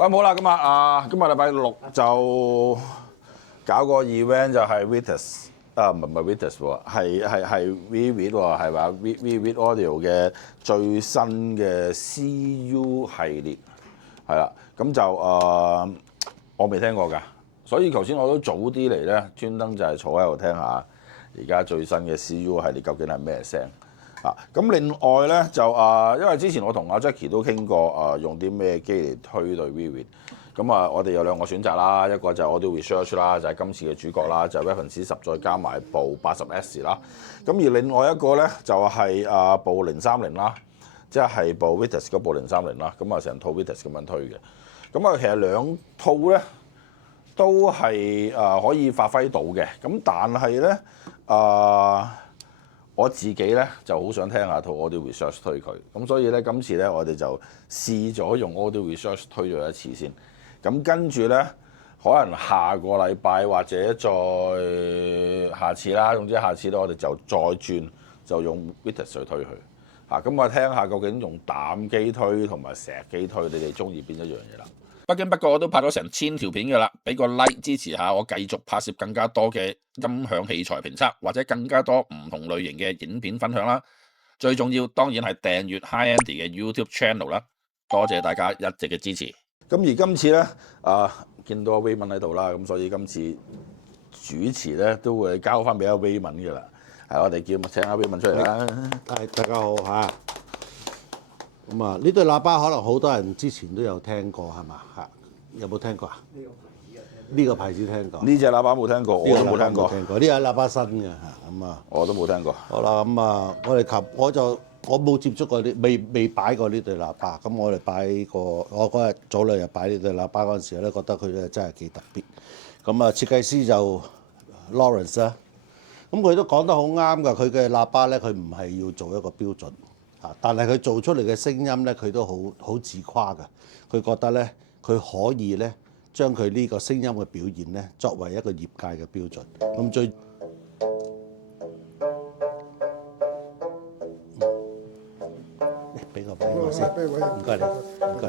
喂，冇啦，今日禮拜六就搞個 event 就係 Vitas， 唔係 Vitas 喎，係 Vivid 喎，係嘛？Vivid Audio 嘅最新嘅 CU 系列係啦，咁就我未聽過㗎，所以頭先我都早啲嚟咧，專登就係坐喺度聽下而家最新嘅 CU 系列究竟係咩聲。咁另外咧就因為之前我同阿 Jackie 都傾過用啲咩機嚟推對 Vivid， 咁我哋有兩個選擇啦，一個就係 Audio Research 啦，就係今次嘅主角啦，就係 Reference 10再加埋部 80S 啦。咁而另外一個咧就係部030啦，即係部 Vitas 嗰部030啦，咁成套 Vitas 咁樣推嘅。咁其實兩套咧都係可以發揮到嘅，咁但係咧我自己咧就好想聽下套 Audio Research 推佢，咁所以咧今次咧我哋就試咗用 Audio Research 推咗一次先，咁跟住咧可能下個禮拜或者再下次啦，總之下次咧我哋就再轉就用 Vitas 去推佢，咁我聽下究竟用膽機推同埋石機推，你哋中意邊一樣嘢啦？不經不覺我都拍咗成1000條片㗎啦，俾個 like 支持下我繼續拍攝更加多嘅音響器材評測，或者更加多唔同類型嘅影片分享啦。最重要當然係訂閱 High Andy 嘅 YouTube Channel 啦。多謝大家一直嘅支持。咁而今次咧見到阿 Raymond 喺度啦，咁所以今次主持咧都會交翻俾阿 Raymond 㗎啦。我哋請阿 Raymond 出嚟啦。大家好嚇。咁呢對喇叭可能好多人之前都有聽過係嘛嚇？有冇聽過啊？呢個牌子聽過。呢隻喇叭冇聽過，我都冇聽過。呢個係喇叭新嘅嚇，我都冇聽過。好啦，我冇接觸過啲，未擺過呢對喇叭。咁我哋擺過，我嗰日早兩日擺呢對喇叭嗰陣時咧，覺得佢咧真係幾特別。咁設計師就 Lawrence 啦。咁佢都講得好啱㗎。佢嘅喇叭咧，佢唔係要做一個標準。但係佢做出嚟嘅聲音咧，佢都好自誇㗎。佢覺得咧，佢可以咧將佢呢個聲音嘅表現咧，作為一個業界嘅標準。咁最俾我先，唔該你，唔該。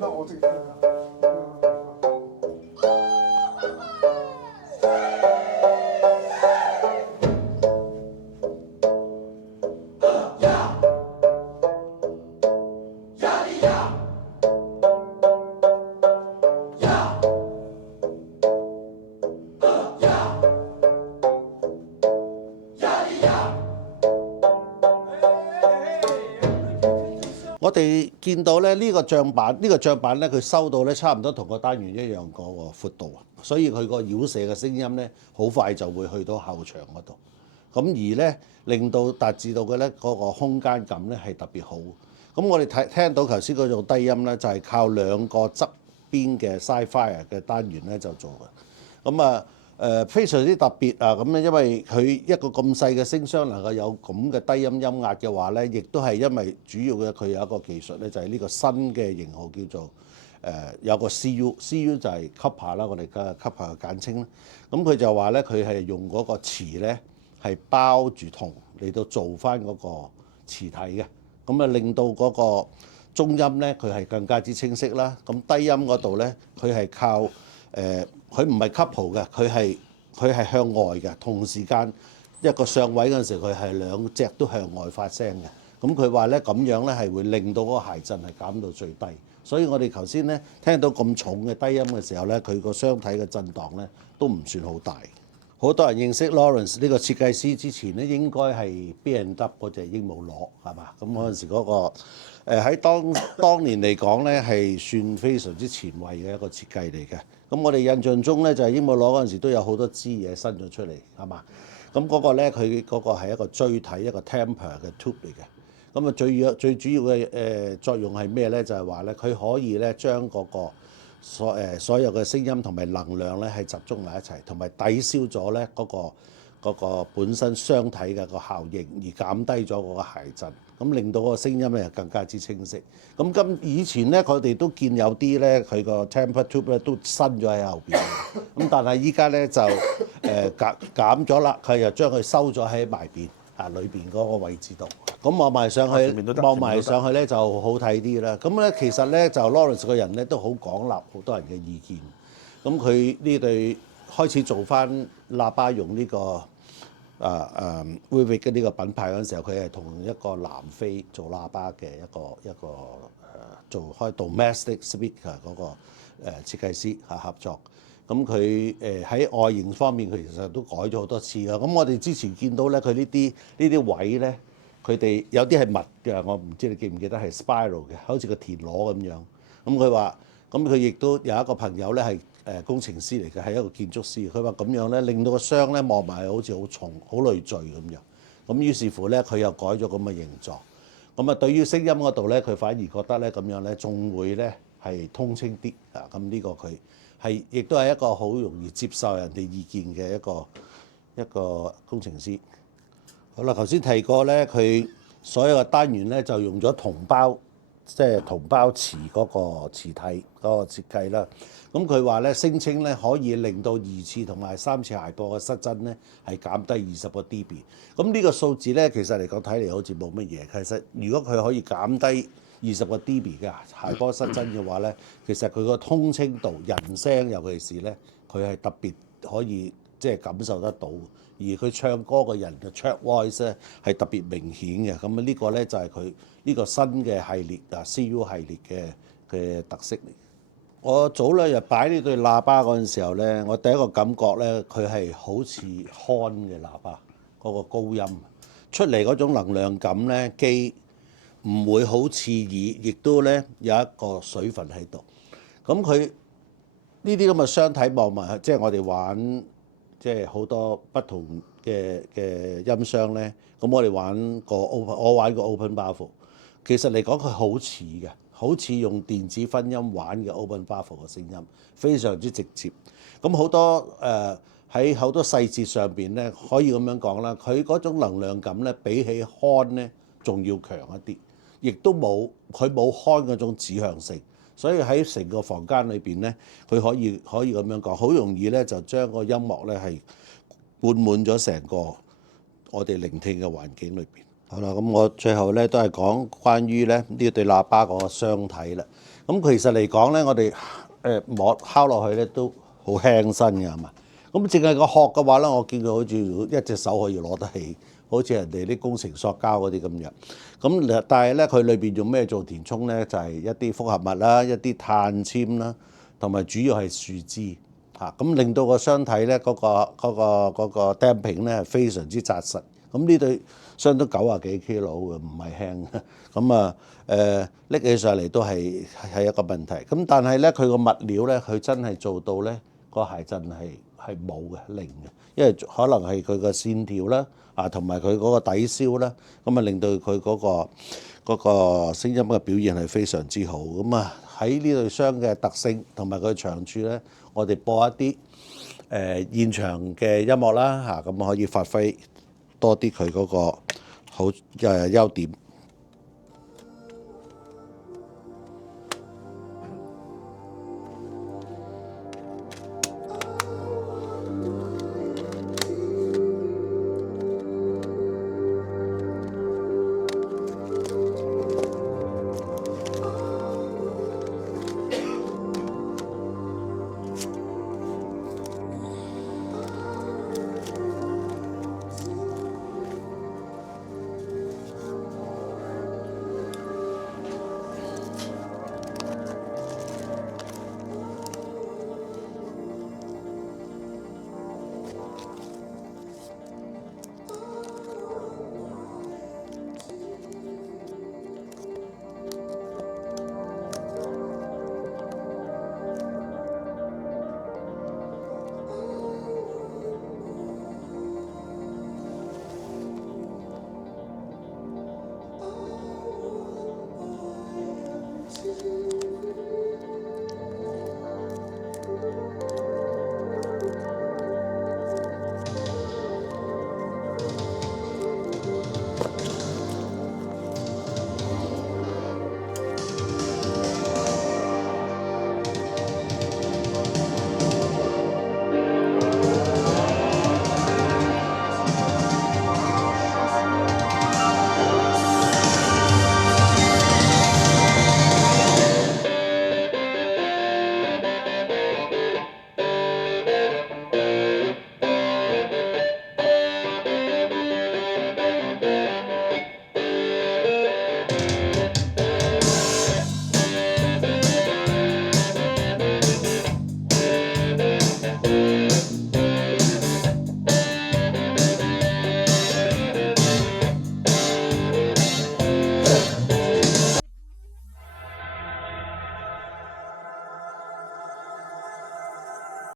得我自己聽啊。我哋見到咧呢個帳板咧，佢收到咧差唔多同個單元一樣嗰個闊度啊，所以佢個繞射嘅聲音咧，好快就會去到後場嗰度。咁而咧令到達至到嘅咧嗰個空間感咧係特別好。咁我哋聽到頭先嗰種低音咧，就係靠兩個側邊嘅 Sci-Fi 嘅單元咧就做嘅。咁非常之特別啊！咁咧，因為佢一個咁細嘅聲箱能夠有咁嘅低音音壓嘅話咧，亦都係因為主要嘅佢有一個技術咧，就係呢個新嘅型號叫做有個 CU 就係 Copper 啦，我哋嘅 Copper 嘅簡稱啦。咁佢就話咧，佢係用嗰個磁咧係包住銅嚟到做翻嗰個磁體嘅，咁令到嗰個中音咧佢係更加之清晰啦。咁低音嗰度咧，佢係靠佢唔係 couple 嘅，佢係向外嘅。同時間一個上位嗰陣時，佢係兩隻都向外發聲嘅。咁佢話咧咁樣咧係會令到嗰個諧震係減到最低。所以我哋頭先咧聽到咁重嘅低音嘅時候咧，佢個箱體嘅震盪咧都唔算好大。好多人認識 Lawrence 呢個設計師之前咧，應該係 B&W 嗰隻鸚鵡螺係嘛？咁嗰陣時嗰個喺當年嚟講咧係算非常之前衛嘅一個設計嚟嘅。咁我哋印象中咧就係鸚鵡螺嗰陣時都有好多支嘢伸咗出嚟係嘛？咁嗰個咧佢嗰個係一個錐體一個 temper 嘅 tube 嚟嘅。咁最主要嘅作用係咩咧？就係話咧佢可以咧將嗰個所有嘅聲音同埋能量咧係集中埋一齊，同埋抵消咗咧嗰個本身箱體嘅個效應，而減低咗嗰個諧震，咁令到個聲音咧更加之清晰。咁以前咧，佢哋都見有啲咧，佢個 temper tube 咧都伸咗喺後邊，咁但係依家咧就減咗啦，佢又將佢收咗喺埋邊裏邊嗰個位置度。咁望埋上去上面都，得望埋上去咧就好睇啲啦。咁咧其實咧就 Lawrence 個人咧都好廣納好多人嘅意見。咁佢呢對開始做翻喇叭用呢個Vivid 嘅呢個品牌嗰陣時候，佢係同一個南非做喇叭嘅一個做開 domestic speaker 嗰個設計師合作。咁佢喺外形方面，佢其實都改咗好多次啦。咁我哋之前見到咧，佢呢啲位咧，佢哋有啲係密嘅，我唔知你記唔記得係 spiral 嘅，好似個田螺咁樣。咁佢話，咁佢亦都有一個朋友咧係工程師嚟嘅，係一個建築師。佢話咁樣咧，令到個箱咧望埋好似好重、好累贅咁樣。咁於是乎咧，佢又改咗咁嘅形狀。咁啊，對於聲音嗰度咧，佢反而覺得咧咁樣咧，仲會咧係通清啲啊。咁呢個佢係亦都係一個好容易接受人哋意見嘅一個工程師。好啦，頭先提過咧，佢所有嘅單元咧就用咗銅包，即係銅包磁嗰個磁體嗰個設計啦。咁佢話咧，聲稱咧可以令到2次同埋3次諧播嘅失真咧係減低20個 dB。咁呢個數字咧，其實嚟講睇嚟好似冇乜嘢。其實如果佢可以減低20個 dB 嘅諧波失真嘅話咧，其實佢個通清度、人聲尤其是咧，佢係特別可以即係感受得到。而佢唱歌嘅人嘅 track voice 咧係特別明顯嘅。咁啊呢個咧就係佢呢個新嘅系列CU 系列嘅特色嚟。我早2日擺呢對喇叭嗰陣時候咧，我第一個感覺咧，佢係好似 Horn 嘅喇叭嗰個高音出嚟嗰種能量感咧，既唔會好刺耳，亦都咧有一個水分喺度。咁佢呢啲咁嘅雙體望埋，即係我哋玩即係好多不同嘅音箱咧。咁我哋我玩過 Open Baffle， 其實嚟講佢好似嘅。好似用電子分音玩嘅 Open Baffle 嘅聲音，非常之直接。咁好多喺好多細節上邊咧，可以咁樣講啦。佢嗰種能量感咧，比起 Horn 咧仲要強一啲，亦都佢冇 Horn 嗰種指向性。所以喺成個房間裏邊咧，佢可以咁樣講，好容易咧就將個音樂咧係灌滿咗成個我哋聆聽嘅環境裏邊。好啦，咁我最後咧都係講關於咧呢對喇叭嗰個箱體啦。咁其實嚟講咧，我哋摸敲落去咧都好輕身嘅，係嘛？咁淨係個殼嘅話咧，我見佢好似一隻手可以攞得起，好似人哋啲工程塑膠嗰啲咁樣。咁但係咧，佢裏邊用咩做填充咧？就係一啲複合物啦，一啲碳纖啦，同埋主要係樹枝嚇。咁令到個箱體咧嗰個 damping 咧係非常之紮實。咁呢對箱都90幾 kg 嘅，唔係輕。咁啊拎起上嚟都係一個問題。咁但係咧，佢個物料咧，佢真係做到咧個諧震係冇嘅，零嘅。因為可能係佢個線條啦，同埋佢嗰個抵消啦，咁啊令到佢嗰個聲音嘅表現係非常之好。咁啊喺呢對箱嘅特性同埋佢長處咧，我哋播一啲現場嘅音樂啦，咁可以發揮多啲佢嗰個好優點。